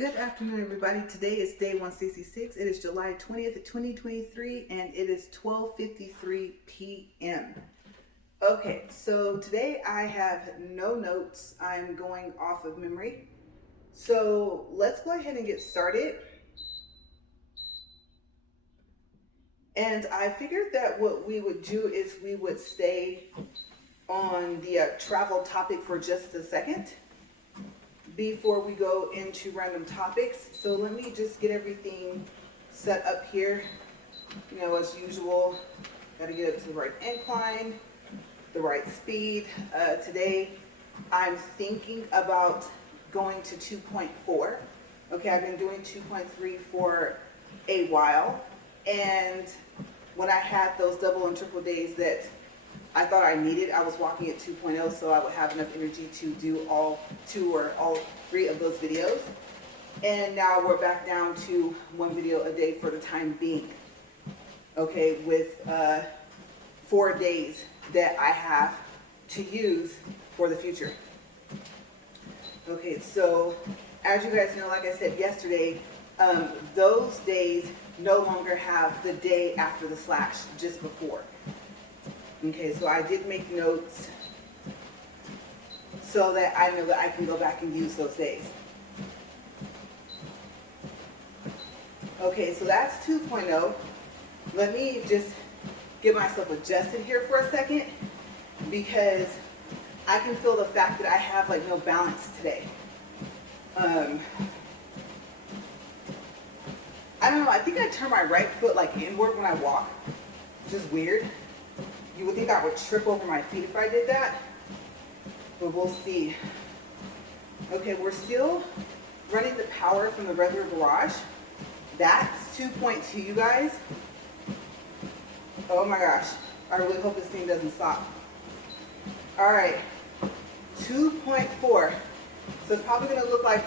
Good afternoon, everybody. Today is day 166. It is July 20th, 2023, and it is 12:53 p.m. Okay, so today I have no notes. I'm going off of memory. So let's go ahead and get started. And I figured that what we would do is we would stay on the travel topic for just a second before we go into random topics. So let me just get everything set up here. You know, as usual, got to get up to the right incline, the right speed. Today, I'm thinking about going to 2.4. Okay, I've been doing 2.3 for a while. And when I had those double and triple days that I thought I needed, I was walking at 2.0, so I would have enough energy to do all two or all three of those videos. And now we're back down to one video a day for the time being. Okay, with 4 days that I have to use for the future. Okay, so as you guys know, like I said yesterday, those days no longer have the day after the slash, just before. Okay, so I did make notes so that I know that I can go back and use those days. Okay, so that's 2.0. Let me just get myself adjusted here for a second because I can feel the fact that I have like no balance today. I don't know, I think I turn my right foot like inward when I walk, which is weird. You would think I would trip over my feet if I did that, but we'll see. Okay, we're still running the power from the regular garage. That's 2.2, you guys. Oh my gosh, I really hope this thing doesn't stop. All right, 2.4. So it's probably gonna look like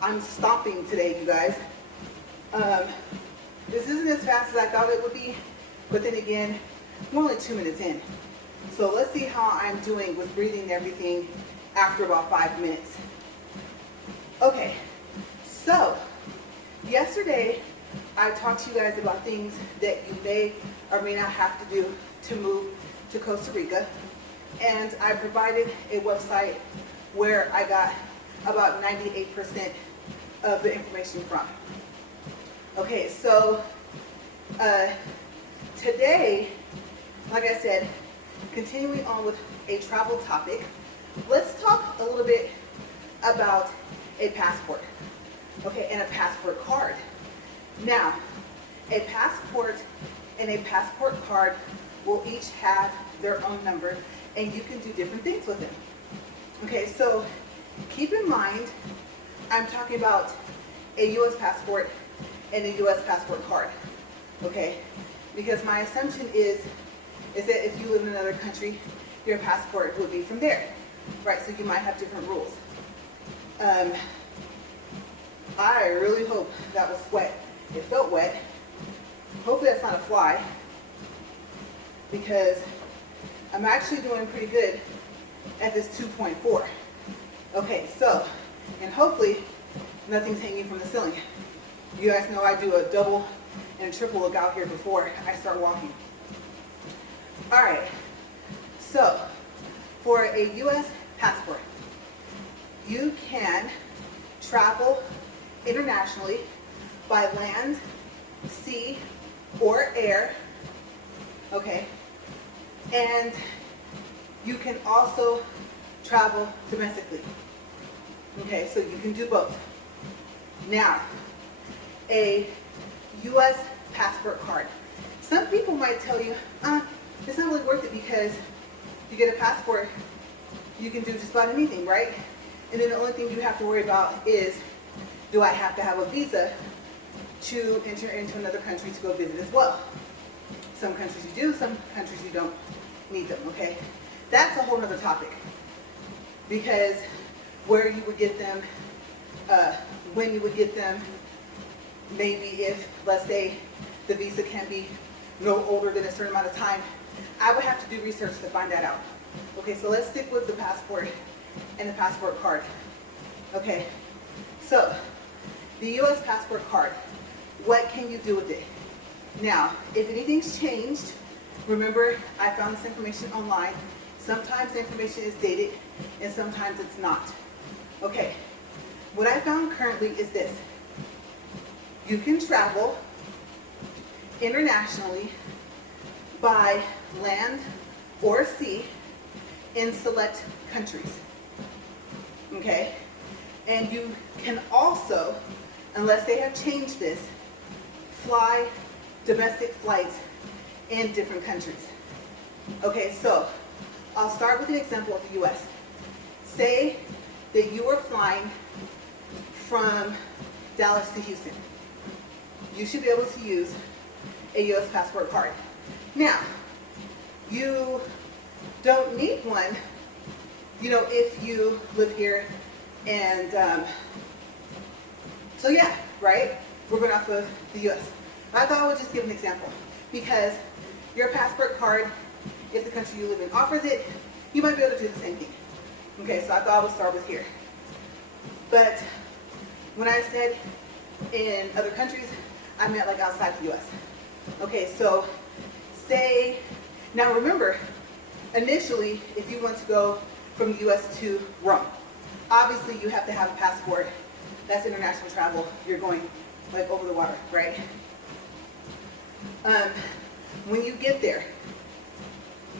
I'm stomping today, you guys. This isn't as fast as I thought it would be, but then again, we're only 2 minutes in. So let's see how I'm doing with breathing and everything after about 5 minutes. Okay, so yesterday I talked to you guys about things that you may or may not have to do to move to Costa Rica. And I provided a website where I got about 98% of the information from. Okay, so today, like I said, continuing on with a travel topic, let's talk a little bit about a passport, okay, and a passport card. Now, a passport and a passport card will each have their own number, and you can do different things with them. Okay, so keep in mind, I'm talking about a U.S. passport and a U.S. passport card, okay? Because my assumption is that if you live in another country, your passport would be from there, right? So you might have different rules. I really hope that was wet. It felt wet. Hopefully that's not a fly, because I'm actually doing pretty good at this 2.4. Okay, so, and hopefully nothing's hanging from the ceiling. You guys know I do a double and a triple look out here before I start walking. All right, so for a U.S. passport, you can travel internationally by land, sea, or air, okay? And you can also travel domestically. Okay, so you can do both. Now, a U.S. passport card. Some people might tell you, it's not really worth it because you get a passport, you can do just about anything, right? And then the only thing you have to worry about is, do I have to have a visa to enter into another country to go visit as well? Some countries you do, some countries you don't need them, okay? That's a whole nother topic, because where you would get them, when you would get them, maybe if, let's say, the visa can be no older than a certain amount of time, I would have to do research to find that out. Okay, so let's stick with the passport and the passport card. Okay, so the U.S. passport card, what can you do with it? Now, if anything's changed, remember I found this information online. Sometimes the information is dated and sometimes it's not. Okay, what I found currently is this. You can travel internationally by land or sea in select countries. Okay? And you can also, unless they have changed this, fly domestic flights in different countries. Okay, so I'll start with an example of the US. Say that you are flying from Dallas to Houston. You should be able to use a US passport card. Now, you don't need one, if you live here and, so yeah, right? We're going off of the US. I thought I would just give an example because your passport card, if the country you live in offers it, you might be able to do the same thing. Okay, so I thought I would start with here. But when I said in other countries, I meant like outside the US. Okay, so say, now remember, initially, if you want to go from the US to Rome, obviously you have to have a passport. That's international travel. You're going like over the water, right? When you get there,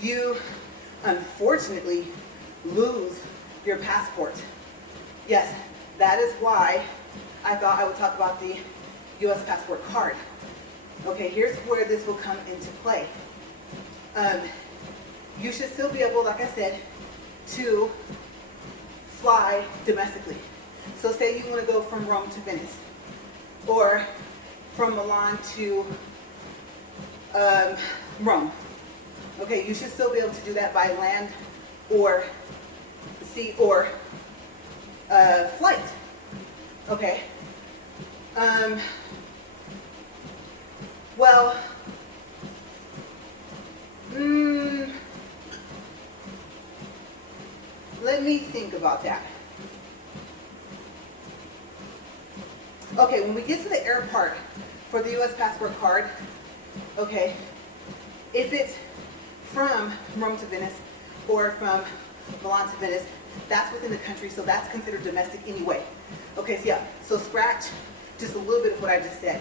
you unfortunately lose your passport. Yes, that is why I thought I would talk about the US passport card. Okay, here's where this will come into play. You should still be able, like I said, to fly domestically. So say you want to go from Rome to Venice, or from Milan to Rome. Okay, you should still be able to do that by land or sea or flight. Okay. Well, let me think about that. Okay, when we get to the air part for the US passport card, okay, if it's from Rome to Venice or from Milan to Venice, that's within the country, so that's considered domestic anyway. Okay, so yeah, so scratch just a little bit of what I just said.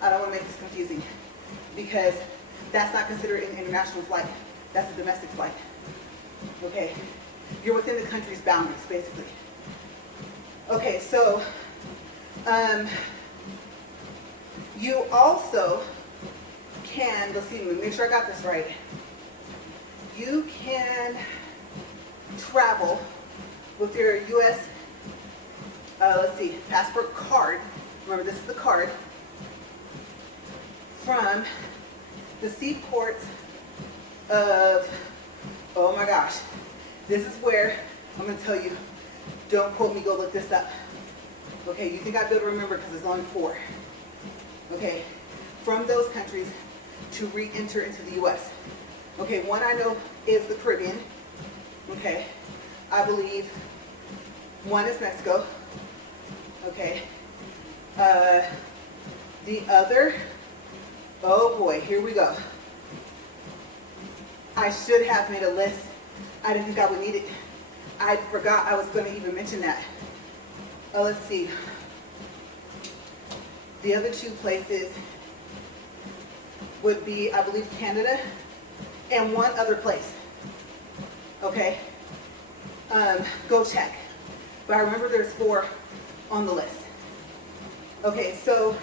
I don't want to make this confusing because that's not considered an international flight. That's a domestic flight. Okay, you're within the country's boundaries, basically. Okay, so you also can, let's see, make sure I got this right. You can travel with your U.S. Passport card. Remember, this is the card from the seaports of, oh my gosh, this is where I'm going to tell you, don't quote me, go look this up. Okay, you think I'd be able to remember because it's only 4. Okay, from those countries to re-enter into the U.S. Okay, one I know is the Caribbean. Okay, I believe one is Mexico. Okay, the other, oh boy, here we go. I should have made a list. I didn't think I would need it. I forgot I was going to even mention that. Let's see. The other 2 places would be, I believe, Canada and one other place. Okay? Go check. But I remember there's 4 on the list. Okay, so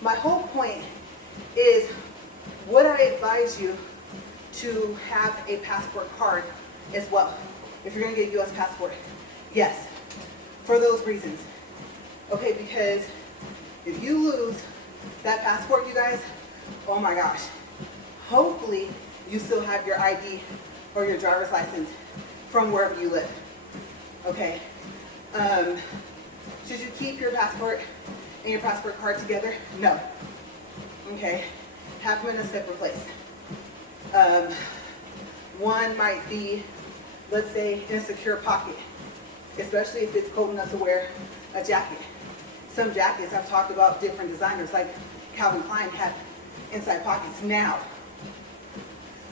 my whole point is, would I advise you to have a passport card as well if you're going to get a U.S. passport? Yes, for those reasons. Okay, because if you lose that passport, you guys, oh my gosh, hopefully you still have your ID or your driver's license from wherever you live. Okay. Should you keep your passport and your passport card together? No. Okay. Have them in a separate place. One might be, let's say, in a secure pocket, especially if it's cold enough to wear a jacket. Some jackets, I've talked about different designers, like Calvin Klein have inside pockets. Now,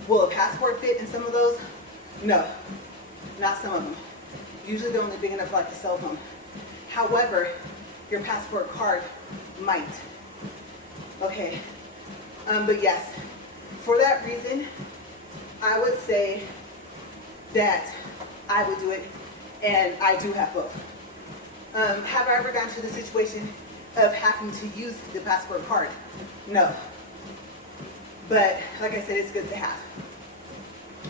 will a passport fit in some of those? No, not some of them. Usually they're only big enough for like a cell phone. However, your passport card might. Okay, but yes, for that reason, I would say that I would do it, and I do have both. Have I ever gotten to the situation of having to use the passport card? No. But like I said, it's good to have.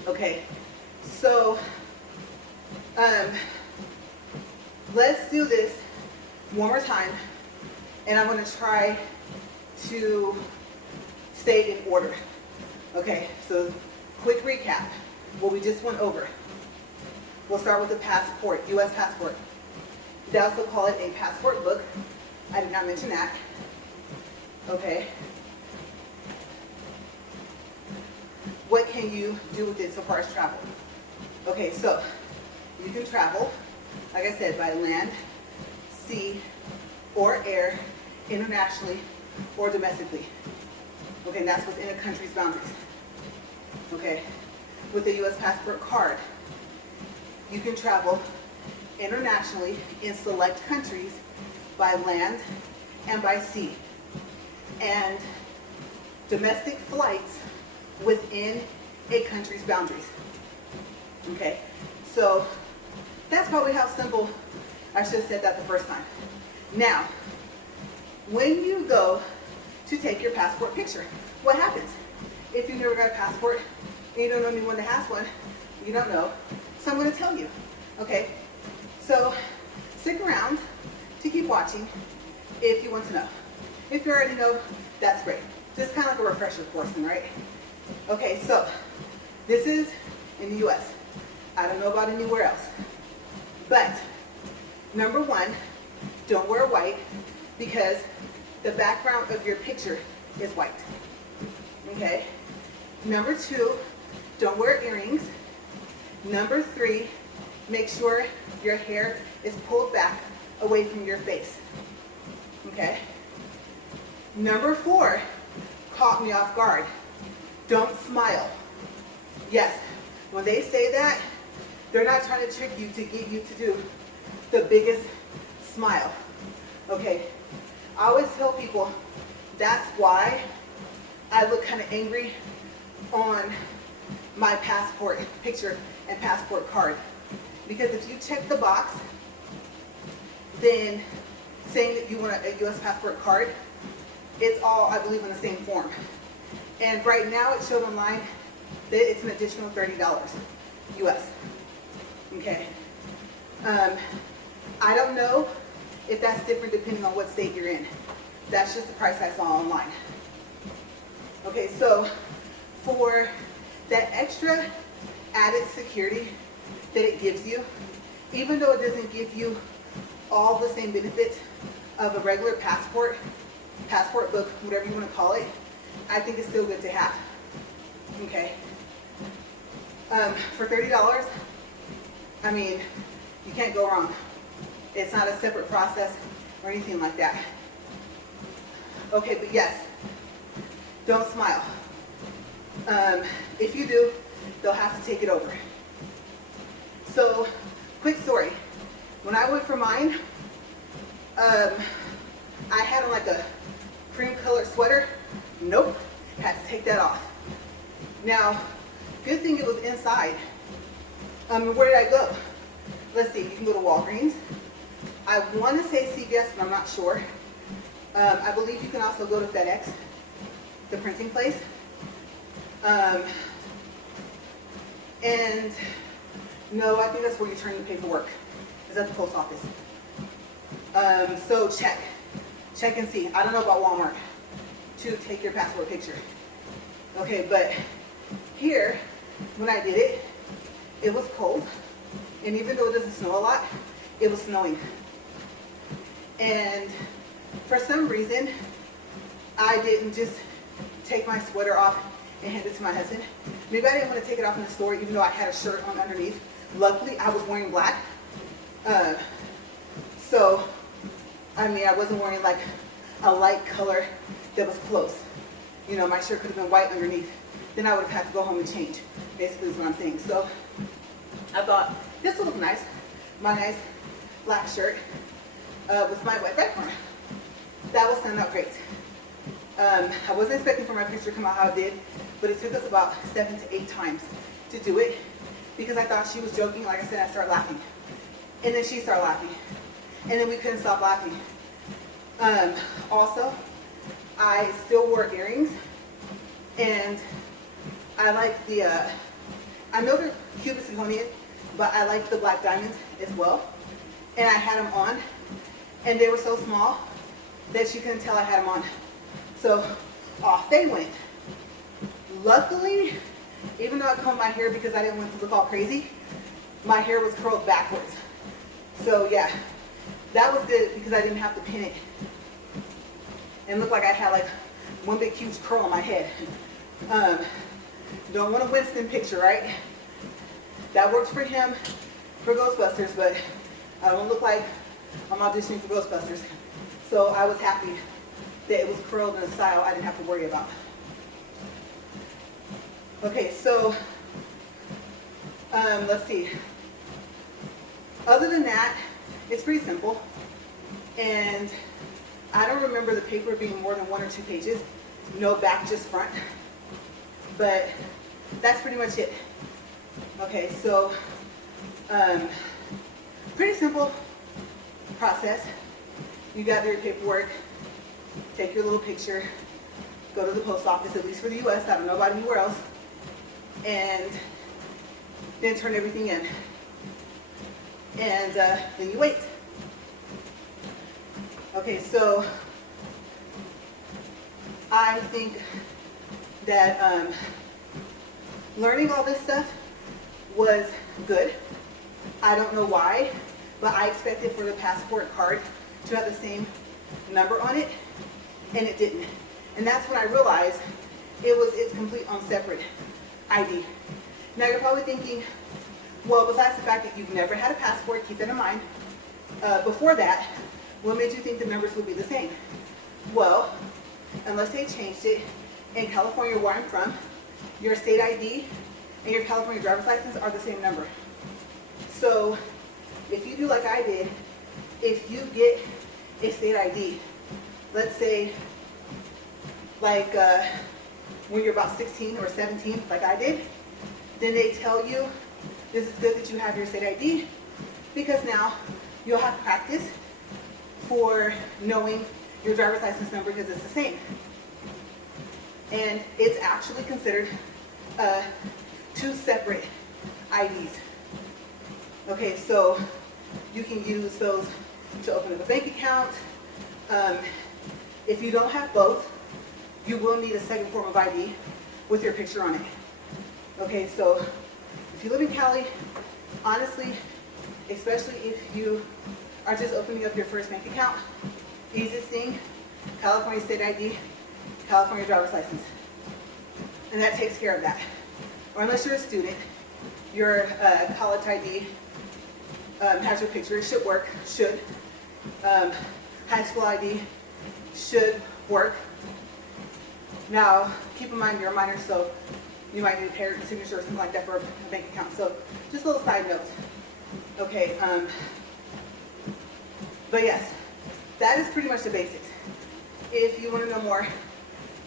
Okay, so let's do this one more time, and I'm going to try to stay in order. Okay, so quick recap, what we just went over. We'll start with the passport, U.S. passport. They also call it a passport book. I did not mention that. Okay. What can you do with it so far as travel? Okay, so you can travel, like I said, by land, sea, or air, internationally or domestically. Okay, and that's within a country's boundaries. Okay, with a U.S. passport card, you can travel internationally in select countries by land and by sea, and domestic flights within a country's boundaries. Okay, so that's probably how simple, I should have said that the first time. Now, when you go to take your passport picture, what happens? If you've never got a passport and you don't know anyone that has one, you don't know, so I'm going to tell you. Okay, so stick around to keep watching if you want to know. If you already know, that's great. Just kind of like a refresher course, right? Okay, so this is in the U.S. I don't know about anywhere else. But number one, don't wear white because the background of your picture is white. Okay? Number two, don't wear earrings. Number three, make sure your hair is pulled back away from your face. Okay? Number four, caught me off guard. Don't smile. Yes, when they say that, they're not trying to trick you to get you to do the biggest smile. Okay, I always tell people that's why I look kind of angry on my passport picture and passport card. Because if you check the box, then saying that you want a U.S. passport card, it's all, I believe, in the same form. And right now it showed online that it's an additional $30 U.S. Okay. I don't know if that's different depending on what state you're in. That's just the price I saw online. Okay, so for that extra added security that it gives you, even though it doesn't give you all the same benefits of a regular passport book, whatever you want to call it, I think it's still good to have. Okay. For $30, I mean, you can't go wrong. It's not a separate process or anything like that. Okay, but yes, don't smile. If you do, they'll have to take it over. So, quick story. When I went for mine, I had on like a cream colored sweater. Nope, had to take that off. Now, good thing it was inside. Where did I go? Let's see, you can go to Walgreens. I want to say CVS, but I'm not sure. I believe you can also go to FedEx, the printing place. And no, I think that's where you turn in paperwork. Is at the post office. So check and see. I don't know about Walmart to take your passport picture. Okay, but here, when I did it, it was cold. And even though it doesn't snow a lot, it was snowing. And for some reason, I didn't just take my sweater off and hand it to my husband. Maybe I didn't want to take it off in the store, even though I had a shirt on underneath. Luckily, I was wearing black. So I mean, I wasn't wearing like a light color that was close. You know, my shirt could have been white underneath. Then I would have had to go home and change, basically is what I'm saying. So I thought, this will look nice. My nice black shirt with my white background. That will stand out great. I wasn't expecting for my picture to come out how it did, but it took us about 7 to 8 times to do it because I thought she was joking. Like I said, I started laughing. And then she started laughing. And then we couldn't stop laughing. Also, I still wore earrings, and I like the, I know they're Cuban zirconian, but I like the black diamonds as well. And I had them on, and they were so small that you couldn't tell I had them on. So off they went. Luckily, even though I combed my hair because I didn't want to look all crazy, my hair was curled backwards. So yeah, that was good because I didn't have to pin it and look like I had like one big huge curl on my head. Don't want a Winston picture, right? That works for him for Ghostbusters, but I don't look like I'm auditioning for Ghostbusters. So I was happy that it was curled in a style I didn't have to worry about. Okay, so let's see. Other than that, it's pretty simple. And I don't remember the paper being more than 1 or 2 pages. No back, just front. But that's pretty much it. Okay, so pretty simple process. You gather your paperwork, take your little picture, go to the post office, at least for the US, I don't know about anywhere else, and then turn everything in. And then you wait. Okay, so I think that learning all this stuff was good. I don't know why, but I expected for the passport card to have the same number on it, and it didn't. And that's when I realized it's complete on separate ID. Now you're probably thinking, well, besides the fact that you've never had a passport, keep that in mind. Before that, what made you think the numbers would be the same? Well, unless they changed it, in California where I'm from, your state ID and your California driver's license are the same number. So if you do like I did, if you get a state ID, let's say like when you're about 16 or 17, like I did, then they tell you this is good that you have your state ID because now you'll have practice for knowing your driver's license number because it's the same. And it's actually considered 2 separate IDs. Okay, so you can use those to open up a bank account. If you don't have both, you will need a second form of ID with your picture on it. Okay, so if you live in Cali, honestly, especially if you are just opening up your first bank account, easiest thing, California state ID, California driver's license. And that takes care of that. Or unless you're a student, your college ID has your picture. It should work, should. High school ID should work. Now, keep in mind you're a minor, so you might need a parent signature or something like that for a bank account. So just little side notes. Okay, but yes, that is pretty much the basics. If you want to know more,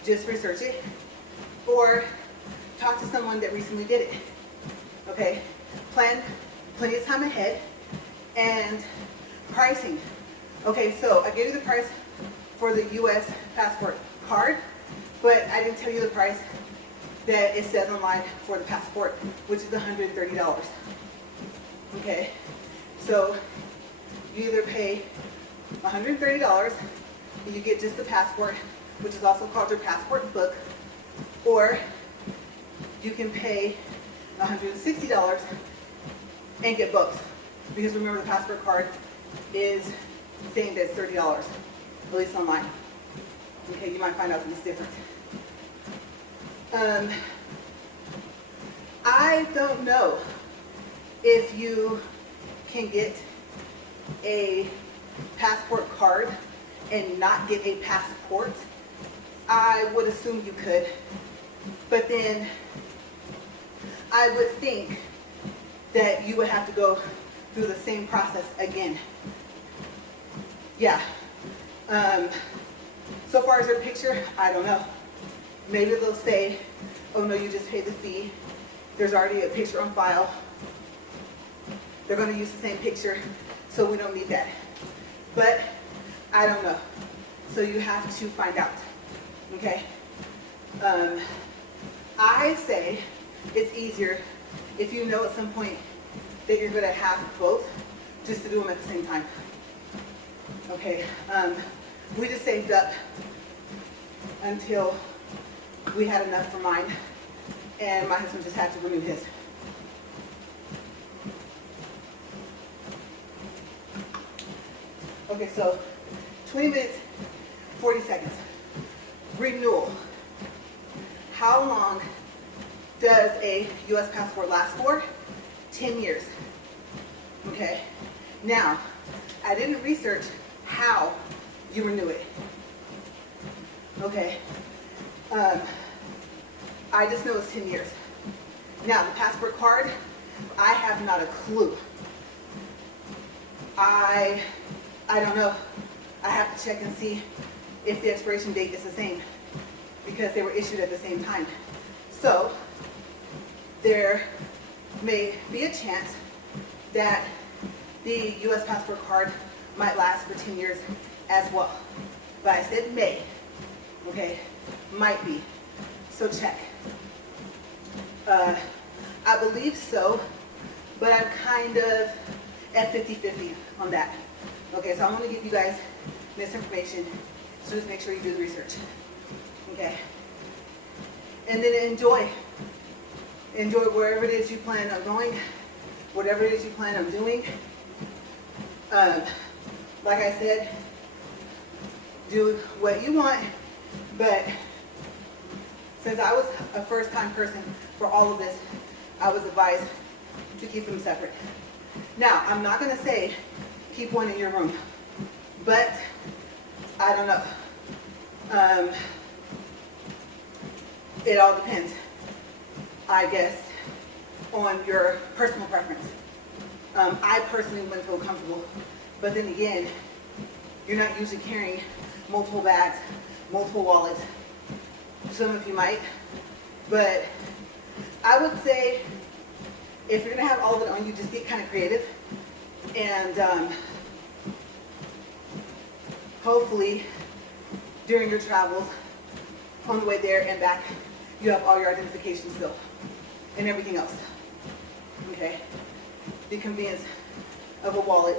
just research it or talk to someone that recently did it. Okay, plan plenty of time ahead. And pricing. Okay, so I gave you the price for the US passport card, but I didn't tell you the price that it says online for the passport, which is $130. Okay, so you either pay $130 and you get just the passport, which is also called your passport book, or you can pay $160 and get both. Because remember, the passport card is saying that it's $30, at least online. Okay, you might find out that it's different. I don't know if you can get a passport card and not get a passport? I would assume you could, but then I would think that you would have to go through the same process again. Yeah. So far as your picture, I don't know. Maybe they'll say, oh no, you just paid the fee. There's already a picture on file. They're going to use the same picture, so we don't need that. But I don't know. So you have to find out. Okay? I say it's easier if you know at some point that you're going to have both, just to do them at the same time. Okay? We just saved up until we had enough for mine, and my husband just had to renew his. Okay, so 20 minutes, 40 seconds. Renewal. How long does a U.S. passport last for? 10 years. Okay. Now, I didn't research how you renew it. Okay. I just know it's 10 years. Now, the passport card, I have not a clue. I don't know. I have to check and see if the expiration date is the same, because they were issued at the same time. So there may be a chance that the U.S. passport card might last for 10 years as well. But I said may, okay? Might be. So check. I believe so, but I'm kind of at 50-50 on that. Okay, so I'm going to give you guys this information, so just make sure you do the research. Okay? And then enjoy. Enjoy wherever it is you plan on going, whatever it is you plan on doing. Like I said, do what you want, but since I was a first-time person for all of this, I was advised to keep them separate. Now, I'm not going to say keep one in your room, but I don't know. It all depends, I guess, on your personal preference. I personally wouldn't feel comfortable, but then again, you're not usually carrying multiple bags, multiple wallets. Some of you might, but I would say if you're gonna have all of it on you, just get kind of creative, and hopefully during your travels, on the way there and back, you have all your identification still and everything else. Okay? The convenience of a wallet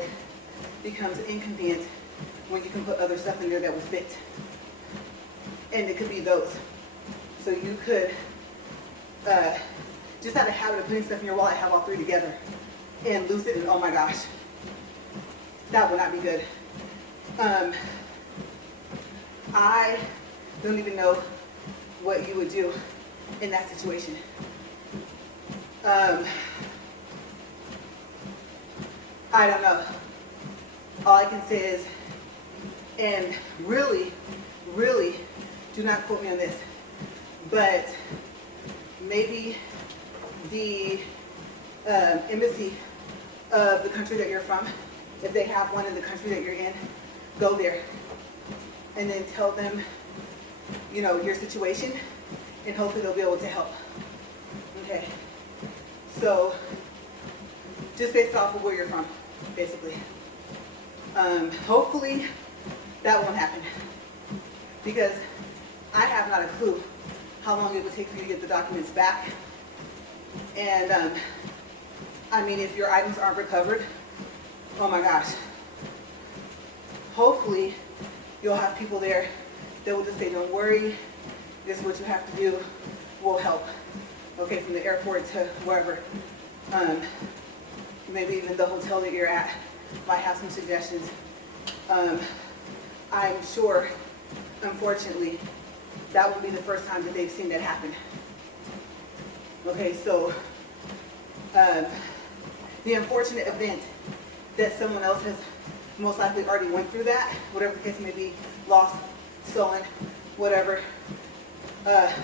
becomes inconvenient when you can put other stuff in there that will fit. And it could be those. So you could just have a habit of putting stuff in your wallet, have all three together, and lose it, and oh my gosh, that would not be good. I don't even know what you would do in that situation. I don't know. All I can say is, and really, really, do not quote me on this, but maybe the embassy of the country that you're from, if they have one in the country that you're in, go there and then tell them, you know, your situation, and hopefully they'll be able to help. Okay. So just based off of where you're from, basically. Hopefully that won't happen, because I have not a clue how long it would take for you to get the documents back. And I mean, if your items aren't recovered, oh my gosh. Hopefully you'll have people there that will just say, don't worry, this is what you have to do, we'll help. Okay, from the airport to wherever. Maybe even the hotel that you're at might have some suggestions. I'm sure, unfortunately, that won't be the first time that they've seen that happen. Okay, so the unfortunate event that someone else has most likely already went through that, whatever the case may be, lost, stolen, whatever,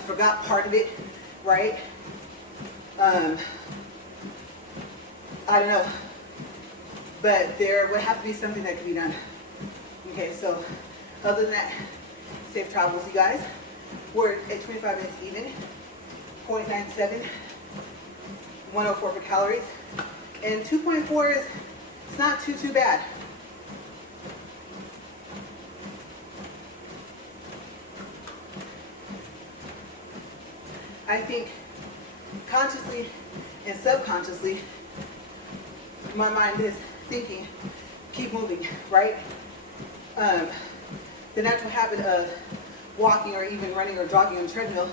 forgot part of it, right? I don't know, but there would have to be something that could be done. Okay, so other than that, safe travels, you guys. We're at 25 minutes even, 0.97, 104 for calories, and 2.4 is, it's not too bad. I think consciously and subconsciously, my mind is thinking, keep moving, right? The natural habit of walking or even running or jogging on a treadmill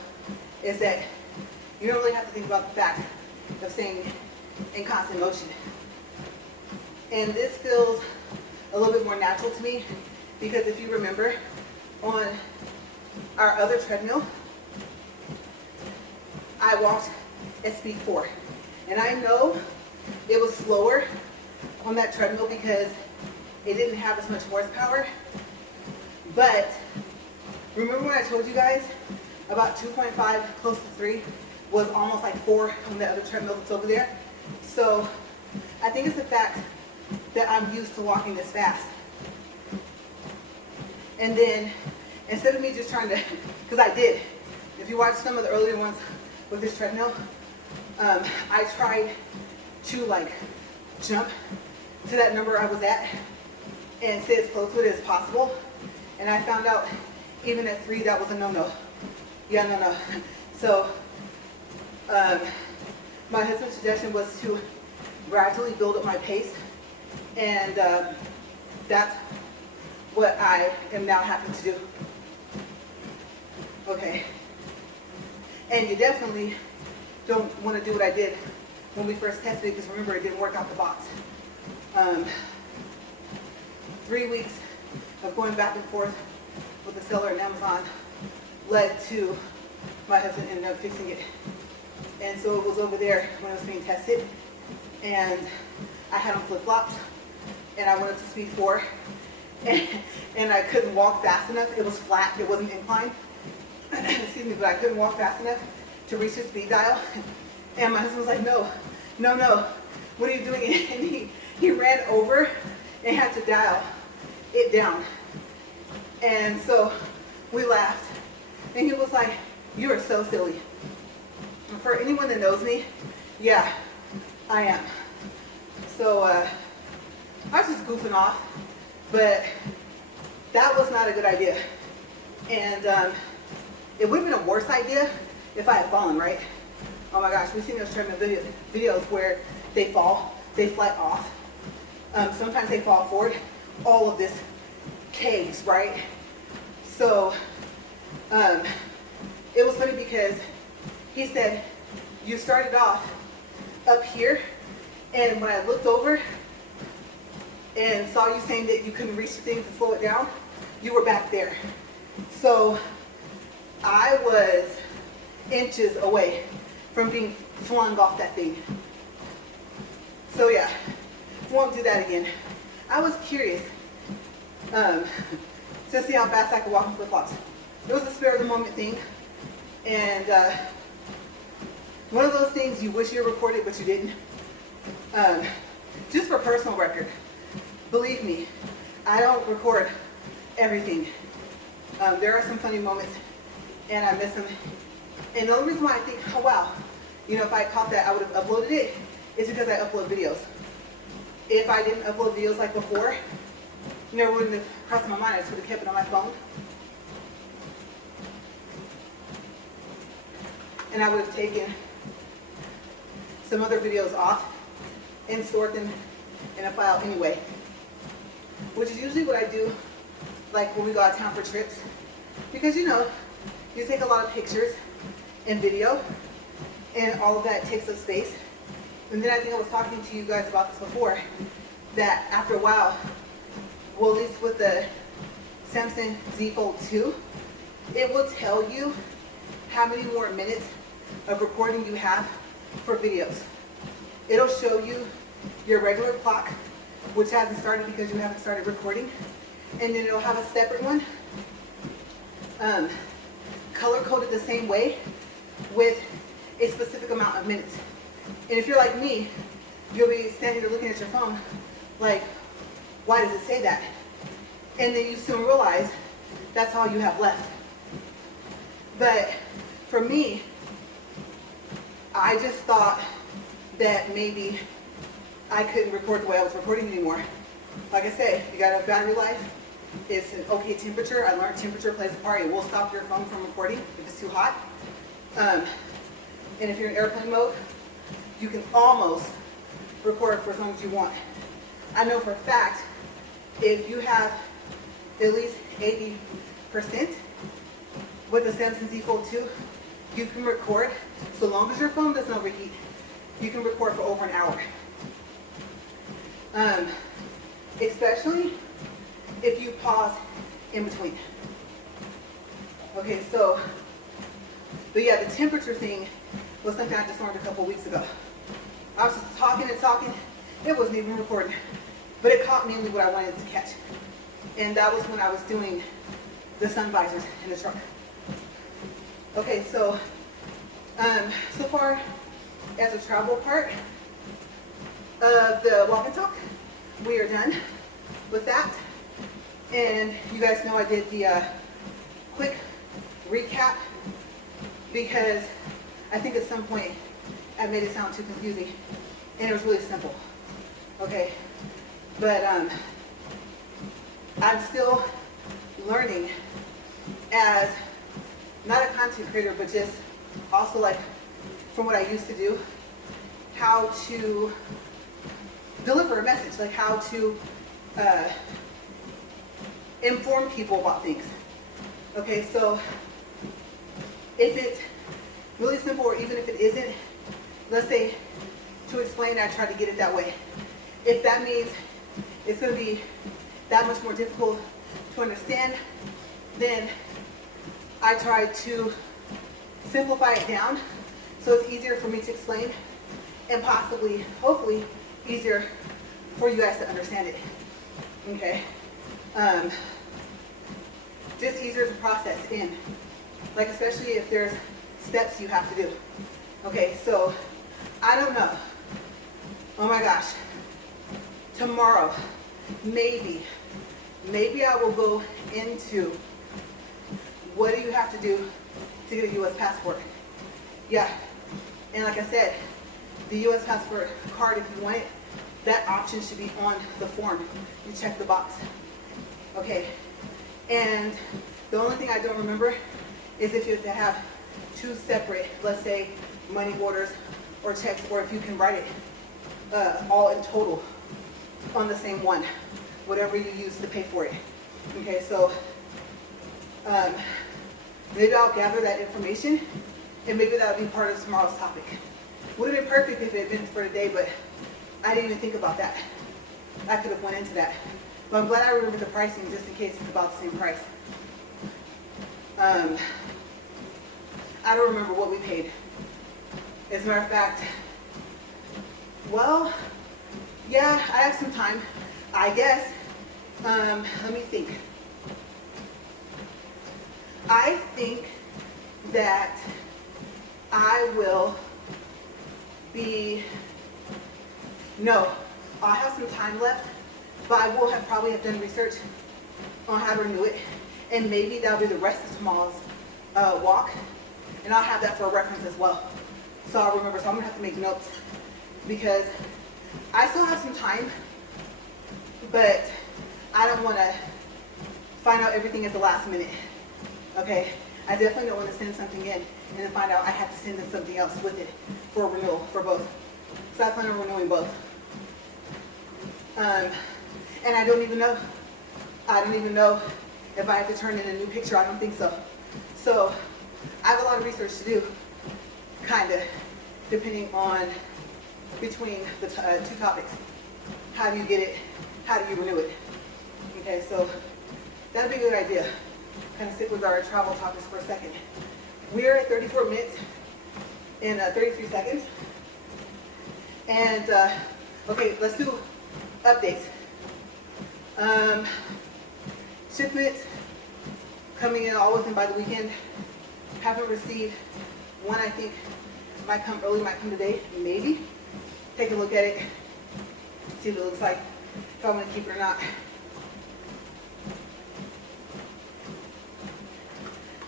is that you don't really have to think about the fact of staying in constant motion. And this feels a little bit more natural to me because if you remember, on our other treadmill, I walked at speed 4. And I know it was slower on that treadmill because it didn't have as much horsepower. But remember when I told you guys about 2.5 close to 3 was almost like 4 on the other treadmill that's over there? So I think it's the fact that I'm used to walking this fast. And then instead of me just trying to, because I did, if you watch some of the earlier ones with this treadmill, I tried to like jump to that number I was at and stay as close to it as possible. And I found out even at 3 that was a no-no. Yeah, no. So my husband's suggestion was to gradually build up my pace, and that's what I am now having to do. Okay. And you definitely don't want to do what I did when we first tested it, because remember, it didn't work out the box. 3 weeks of going back and forth with the seller and Amazon led to my husband ended up fixing it. And so it was over there when it was being tested, and I had on flip-flops, and I went up to speed 4, and I couldn't walk fast enough. It was flat, it wasn't inclined. Excuse me, but I couldn't walk fast enough to reach the speed dial. And my husband was like, no, what are you doing? And he ran over and had to dial it down. And so we laughed. And he was like, you are so silly. And for anyone that knows me, yeah, I am. So I was just goofing off, but that was not a good idea. And it would have been a worse idea if I had fallen, right? Oh my gosh, we've seen those treadmill videos where they fall, they fly off. Sometimes they fall forward. All of this caves, right? So it was funny because he said, you started off up here, and when I looked over and saw you saying that you couldn't reach the thing to slow it down, you were back there. So I was inches away from being flung off that thing. So yeah, won't do that again. I was curious to see how fast I could walk in flip-flops. It was a spur of the moment thing, and one of those things you wish you recorded but you didn't. Just for personal record, believe me, I don't record everything. There are some funny moments, and I miss them. And the only reason why I think, oh wow, if I caught that, I would have uploaded it, is because I upload videos. If I didn't upload videos like before, it wouldn't have crossed my mind. I just would have kept it on my phone. And I would have taken some other videos off and stored them in a file anyway. Which is usually what I do, like when we go out of town for trips. Because you take a lot of pictures and video, and all of that takes up space. And then I think I was talking to you guys about this before, that after a while, well, at least with the Samsung Z Fold 2, it will tell you how many more minutes of recording you have for videos. It'll show you your regular clock which hasn't started because you haven't started recording. And then it'll have a separate one, color-coded the same way with a specific amount of minutes. And if you're like me, you'll be standing there looking at your phone like, why does it say that? And then you soon realize that's all you have left. But for me, I just thought that maybe I couldn't record the way I was recording anymore. Like I said, you got a battery life. It's an okay temperature. I learned temperature plays a part. It will stop your phone from recording if it's too hot. And if you're in airplane mode, you can almost record for as long as you want. I know for a fact, if you have at least 80% with the Samsung Z Fold 2, you can record, so long as your phone doesn't overheat, you can record for over an hour. Especially if you pause in between. Okay, so, but yeah, the temperature thing was something I just learned a couple weeks ago. I was just talking and talking, it wasn't even recording, but it caught mainly what I wanted to catch. And that was when I was doing the sun visors in the truck. Okay, so, so far as the travel part of the walk and talk, we are done with that. And you guys know I did the quick recap because I think at some point I made it sound too confusing, and it was really simple. Okay, but I'm still learning as not a content creator, but just also like from what I used to do, how to deliver a message, like how to inform people about things. Okay, so if it's really simple, or even if it isn't, let's say to explain, I try to get it that way. If that means it's going to be that much more difficult to understand, then I try to simplify it down so it's easier for me to explain, and possibly, hopefully, easier for you guys to understand it. Okay, just easier to process in, like especially if there's steps you have to do. Okay, so I don't know. Oh my gosh, tomorrow, maybe I will go into what do you have to do to get a U.S. passport. Yeah, and like I said, the U.S. passport card, if you want it, that option should be on the form. You check the box. Okay, and the only thing I don't remember is if you have to have two separate, let's say, money orders or checks, or if you can write it all in total on the same one, whatever you use to pay for it. Okay, so maybe I'll gather that information, and maybe that'll be part of tomorrow's topic. Would have been perfect if it had been for today, but I didn't even think about that. I could have went into that. But I'm glad I remembered the pricing just in case it's about the same price. I don't remember what we paid. As a matter of fact, well, yeah, I have some time, I guess. Let me think. I think that I will be, no, I have some time left, but I will have probably have done research on how to renew it, and maybe that'll be the rest of tomorrow's walk, and I'll have that for a reference as well. So I'll remember, so I'm gonna have to make notes because I still have some time, but I don't wanna find out everything at the last minute, okay? I definitely don't wanna send something in and then find out I have to send in something else with it for renewal, for both. So I plan on renewing both. And I don't even know if I have to turn in a new picture. I don't think so. So I have a lot of research to do, kinda, depending on between the two topics. How do you get it? How do you renew it? Okay, so that'd be a good idea. Kind of stick with our travel topics for a second. We're at 34 minutes and 33 seconds. And okay, let's do updates. Shipments coming in all within by the weekend. Haven't received one. I think might come early, might come today, maybe. Take a look at it, see what it looks like, if I want to keep it or not.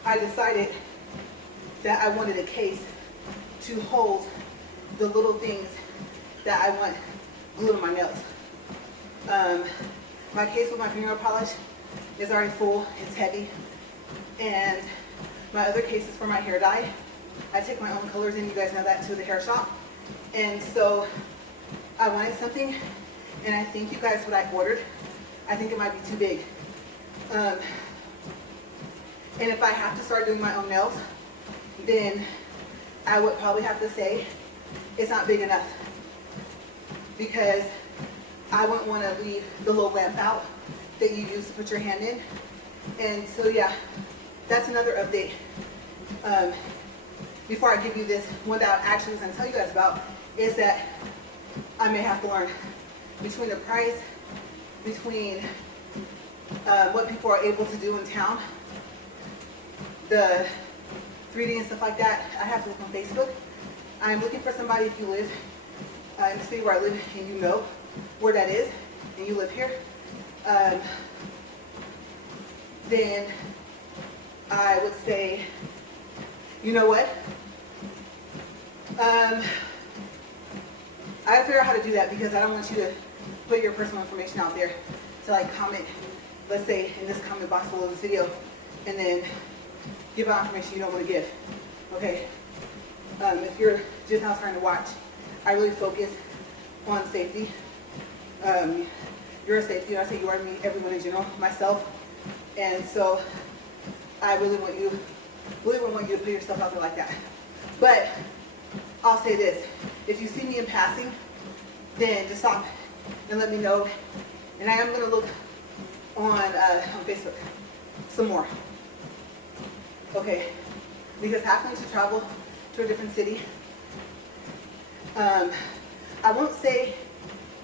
I decided that I wanted a case to hold the little things that I want glued on my nails. My case with my fingernail polish is already full, it's heavy, and my other case is for my hair dye. I take my own colors in, you guys know that, to the hair shop. And so I wanted something, and I think you guys, what I ordered, I think it might be too big. And if I have to start doing my own nails, then I would probably have to say it's not big enough, because I wouldn't want to leave the little lamp out that you use to put your hand in. And so yeah, that's another update. Before I give you this, one that I actually was going to tell you guys about is that I may have to learn between the price, between what people are able to do in town, the 3D and stuff like that. I have to look on Facebook. I'm looking for somebody, if you live in the city where I live and you know where that is and you live here, then I would say, you know what? I gotta figure out how to do that, because I don't want you to put your personal information out there to like comment, let's say in this comment box below this video, and then give out information you don't want to give. Okay? If you're just now starting to watch, I really focus on safety. Your safety, I say you are, me, everyone in general, myself. And so I really want you to put yourself out there like that. But I'll say this, if you see me in passing, then just stop and let me know. And I am going to look on Facebook some more. Okay, because having to travel to a different city, I won't say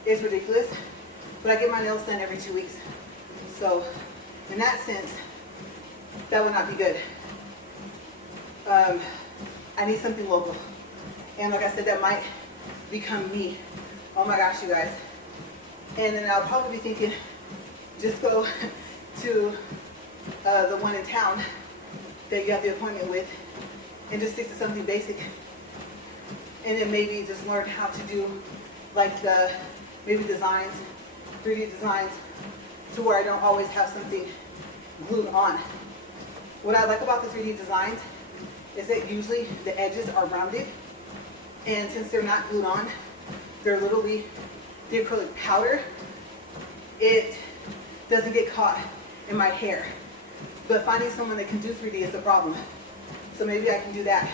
it's ridiculous, but I get my nails done every 2 weeks. So in that sense, that would not be good. I need something local. And like I said, that might become me. Oh my gosh, you guys. And then I'll probably be thinking, just go to the one in town that you have the appointment with and just stick to something basic. And then maybe just learn how to do like maybe designs, 3D designs, to where I don't always have something glued on. What I like about the 3D designs is that usually the edges are rounded, and since they're not glued on, they're literally the acrylic powder. It doesn't get caught in my hair. But finding someone that can do 3D is the problem. So maybe I can do that.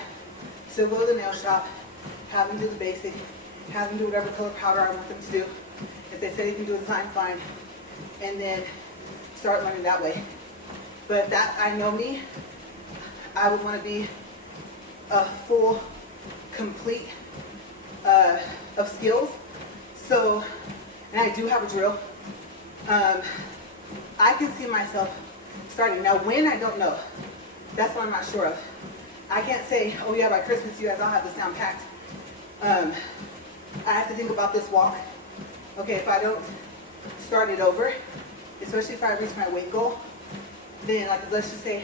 So go to the nail shop, have them do the basic, have them do whatever color powder I want them to do. If they say they can do a design, fine. And then start learning that way. But that, I know me, I would want to be a full, complete of skills. So, and I do have a drill. I can see myself starting. Now when, I don't know. That's what I'm not sure of. I can't say, oh yeah, by Christmas you guys all have this down packed. I have to think about this walk. Okay, if I don't start it over, especially if I reach my weight goal, then like let's just say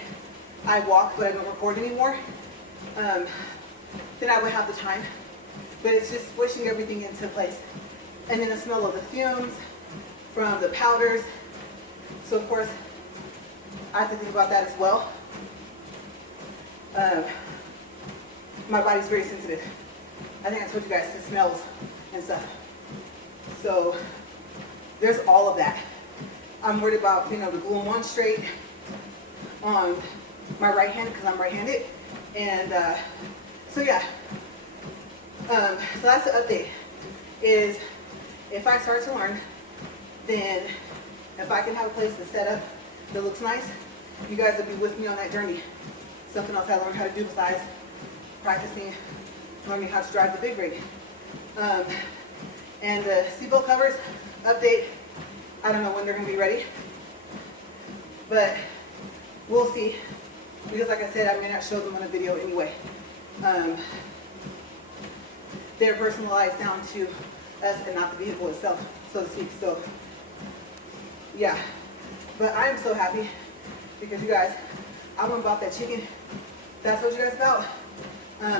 I walk but I don't record anymore, then I would have the time. But it's just pushing everything into place. And then the smell of the fumes from the powders. So of course, I have to think about that as well. My body's very sensitive. I think I told you guys, to smells and stuff. So there's all of that. I'm worried about being able to glue them on straight on my right hand because I'm right-handed. And so yeah. So that's the update. Is if I start to learn, then if I can have a place to set up that looks nice, you guys will be with me on that journey. Something else I learned how to do besides practicing, learning how to drive the big rig. And the seatbelt covers, update. I don't know when they're gonna be ready, but we'll see. Because like I said, I may not show them on a video anyway. They're personalized down to us and not the vehicle itself, so to speak. So yeah, but I am so happy because you guys, I went and bought that chicken that I told you guys about.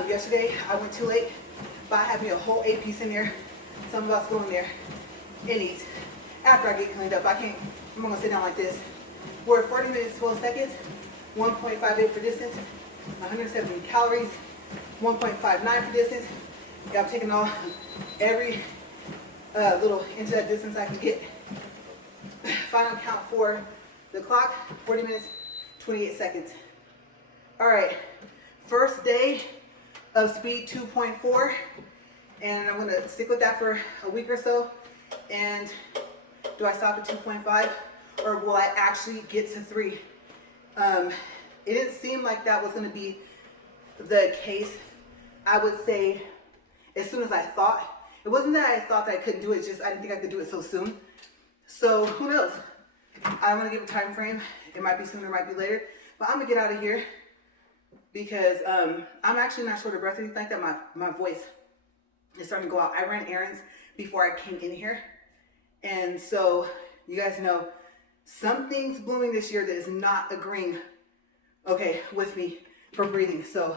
Yesterday I went too late, but I have me a whole 8-piece in there. So I'm about to go in there and eat after I get cleaned up. I'm gonna sit down like this. We're at 40 minutes, 12 seconds, 1.58 for distance, 170 calories, 1.59 for distance. Yeah, I'm taking all every little inch of that distance I can get. Final count for the clock, 40 minutes, 28 seconds. All right, first day of speed 2.4, and I'm gonna stick with that for a week or so. And do I stop at 2.5 or will I actually get to 3? It didn't seem like that was gonna be the case. I would say as soon as I thought. It wasn't that I thought that I couldn't do it, it's just I didn't think I could do it so soon. So who knows? I'm gonna give a time frame. It might be sooner, it might be later, but I'm gonna get out of here because I'm actually not short of breath or anything like that. My voice is starting to go out. I ran errands before I came in here. And so you guys know something's blooming this year that is not agreeing, okay, with me for breathing. So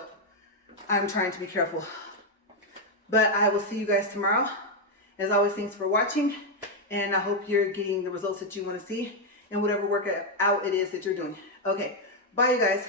I'm trying to be careful. But I will see you guys tomorrow. As always, thanks for watching. And I hope you're getting the results that you want to see and whatever workout it is that you're doing. Okay, bye you guys.